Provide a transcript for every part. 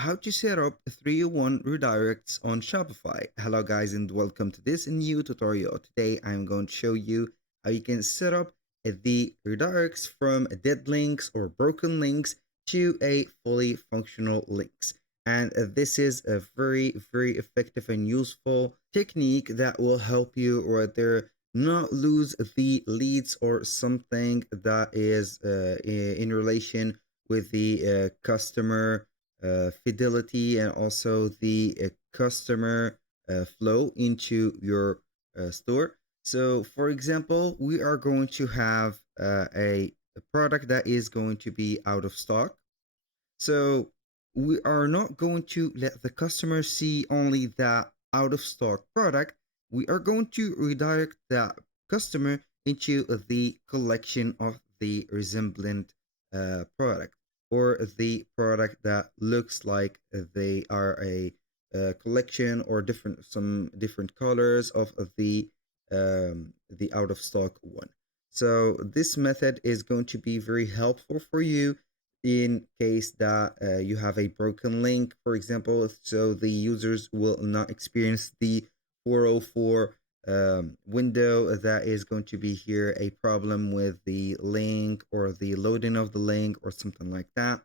How to set up 301 redirects on Shopify. Hello guys and welcome to this new tutorial. Today I'm going to show you how you can set up the redirects from dead links or broken links to a fully functional links. And this is a very effective and useful technique that will help you right there not lose the leads or something that is in relation with the customer fidelity and also the customer flow into your store. So, for example, we are going to have a product that is going to be out of stock. So, we are not going to let the customer see only that out of stock product. We are going to redirect that customer into the collection of the resemblant product or the product that looks like they are a collection or different colors of the out of stock one. So this method is going to be very helpful for you in case that you have a broken link, for example, so the users will not experience the 404 window that is going to be here a problem with the link or the loading of the link or something like that.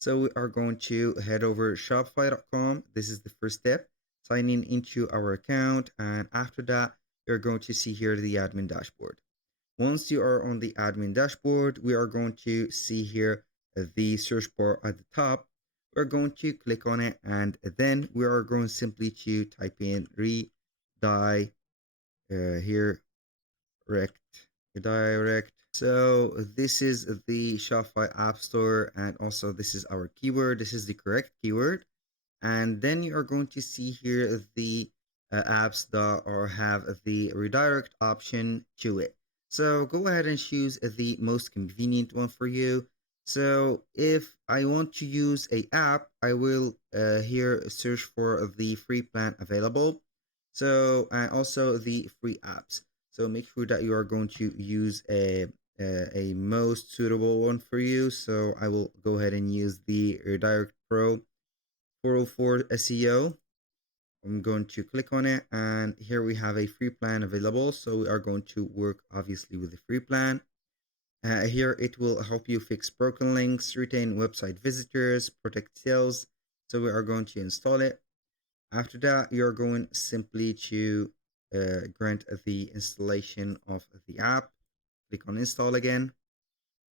So we are going to head over shopify.com. This is the first step, signing into our account, and after that you're going to see here the admin dashboard. Once you are on the admin dashboard, we are going to see here the search bar at the top. We're going to click on it, and then we are going simply to type in here redirect. So this is the Shopify App Store, and also this is our keyword. This is the correct keyword, and then you are going to see here the apps that have the redirect option to it. So go ahead and choose the most convenient one for you. So if I want to use a app, I will here search for the free plan available. So and also the free apps. So make sure that you are going to use a most suitable one for you. So I will go ahead and use the Redirect Pro 404 SEO. I'm going to click on it, and here we have a free plan available. So we are going to work obviously with the free plan. Here it will help you fix broken links, retain website visitors, protect sales. So we are going to install it. After that, you're going simply to grant the installation of the app. Click on install again,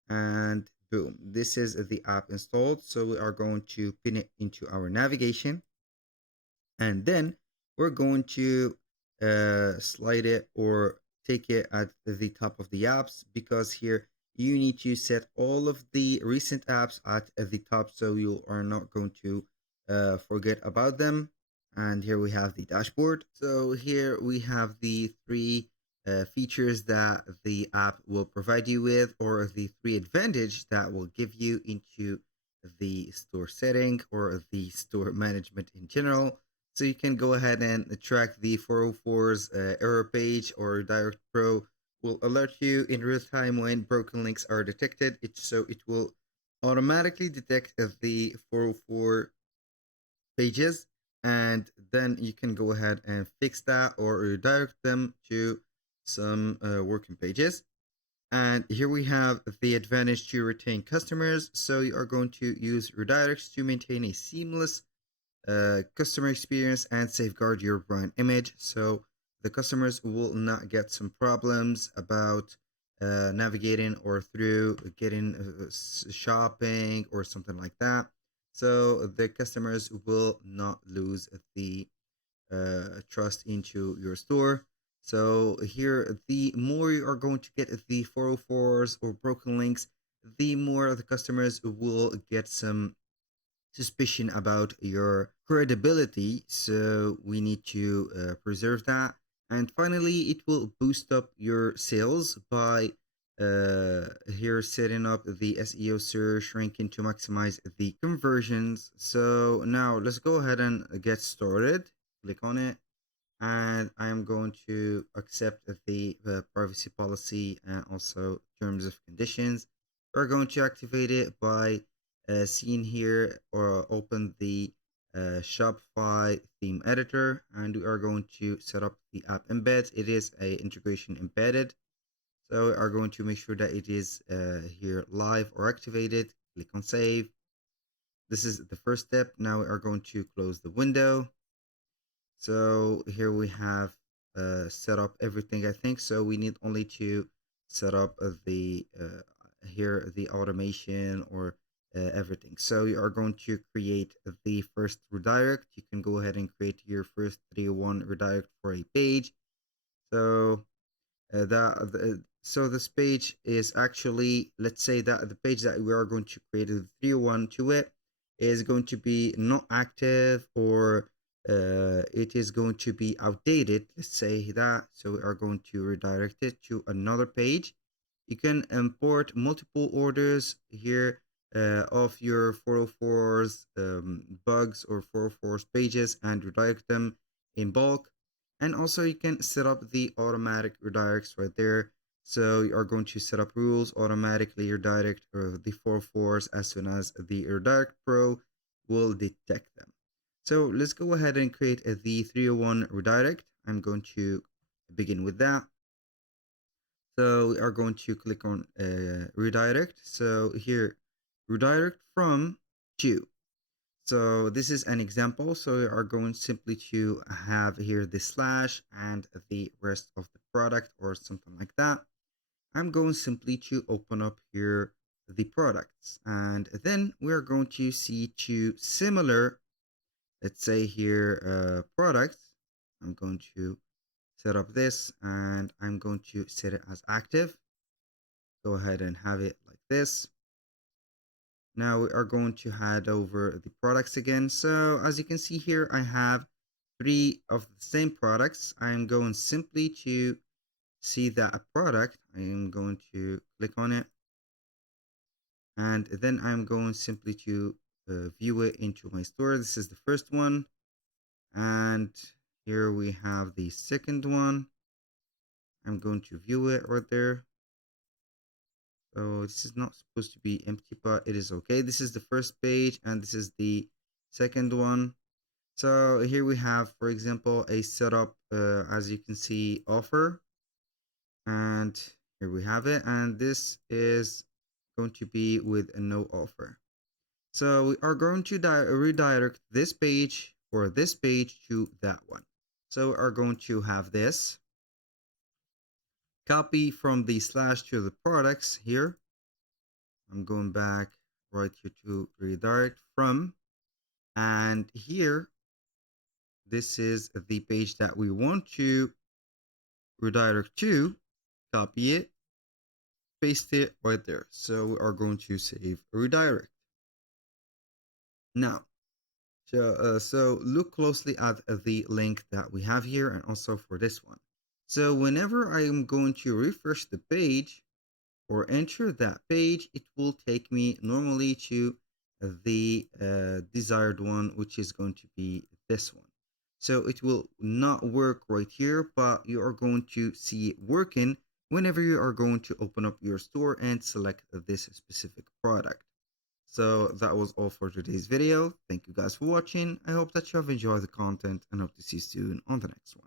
and boom, this is the app installed. So we are going to pin it into our navigation, and then we're going to slide it or take it at the top of the apps, because here you need to set all of the recent apps at the top so you are not going to forget about them. And here we have the dashboard. So here we have the three features that the app will provide you with, or the three advantage that will give you into the store setting or the store management in general. So you can go ahead and track the 404's error page, or Direct Pro will alert you in real time when broken links are detected. So it will automatically detect the 404 pages, and then you can go ahead and fix that or redirect them to some working pages. And here we have the advantage to retain customers. So you are going to use redirects to maintain a seamless customer experience and safeguard your brand image. So the customers will not get some problems about navigating or through getting shopping or something like that. So the customers will not lose the trust into your store. So here, the more you are going to get the 404s or broken links, the more the customers will get some suspicion about your credibility. So we need to preserve that. And finally, it will boost up your sales by here setting up the SEO search ranking to maximize the conversions. So now let's go ahead and get started. Click on it, and I am going to accept the privacy policy and also terms of conditions. We're going to activate it by scene here or open the Shopify theme editor, and we are going to set up the app embed. It is a integration embedded. So we are going to make sure that it is here live or activated. Click on save. This is the first step. Now we are going to close the window. So here we have set up everything, I think. So we need only to set up the here the automation or everything. So you are going to create the first redirect. You can go ahead and create your first 301 redirect for a page. So so this page is actually, let's say that the page that we are going to create the 301 to it is going to be not active, or it is going to be outdated, let's say that. So we are going to redirect it to another page. You can import multiple orders here of your 404's bugs or 404's pages and redirect them in bulk. And also you can set up the automatic redirects right there. So you are going to set up rules automatically redirect the 404's as soon as the redirect pro will detect them. So let's go ahead and create the 301 redirect. I'm going to begin with that. So we are going to click on redirect. So here, redirect from to. So this is an example. So we are going simply to have here the slash and the rest of the product or something like that. I'm going simply to open up here the products, and then we're going to see two similar, let's say here, products. I'm going to set up this, and I'm going to set it as active. Go ahead and have it like this. Now we are going to head over the products again. So as you can see here, I have three of the same products. I'm going simply to see that a product. I am going to click on it, and then I'm going simply to view it into my store. This is the first one, and here we have the second one. I'm going to view it right there. So this is not supposed to be empty, but it is okay. This is the first page, and this is the second one. So here we have, for example, a setup, as you can see, offer. And here we have it. And this is going to be with a no offer. So we are going to redirect this page or this page to that one. So we are going to have this copy from the slash to the products here. I'm going back right here to redirect from, and here this is the page that we want to redirect to. Copy it, paste it right there. So we are going to save redirect. Now, so look closely at the link that we have here, and also for this one. So whenever I am going to refresh the page or enter that page, it will take me normally to the desired one, which is going to be this one. So it will not work right here, but you are going to see it working whenever you are going to open up your store and select this specific product. So that was all for today's video. Thank you guys for watching. I hope that you have enjoyed the content and hope to see you soon on the next one.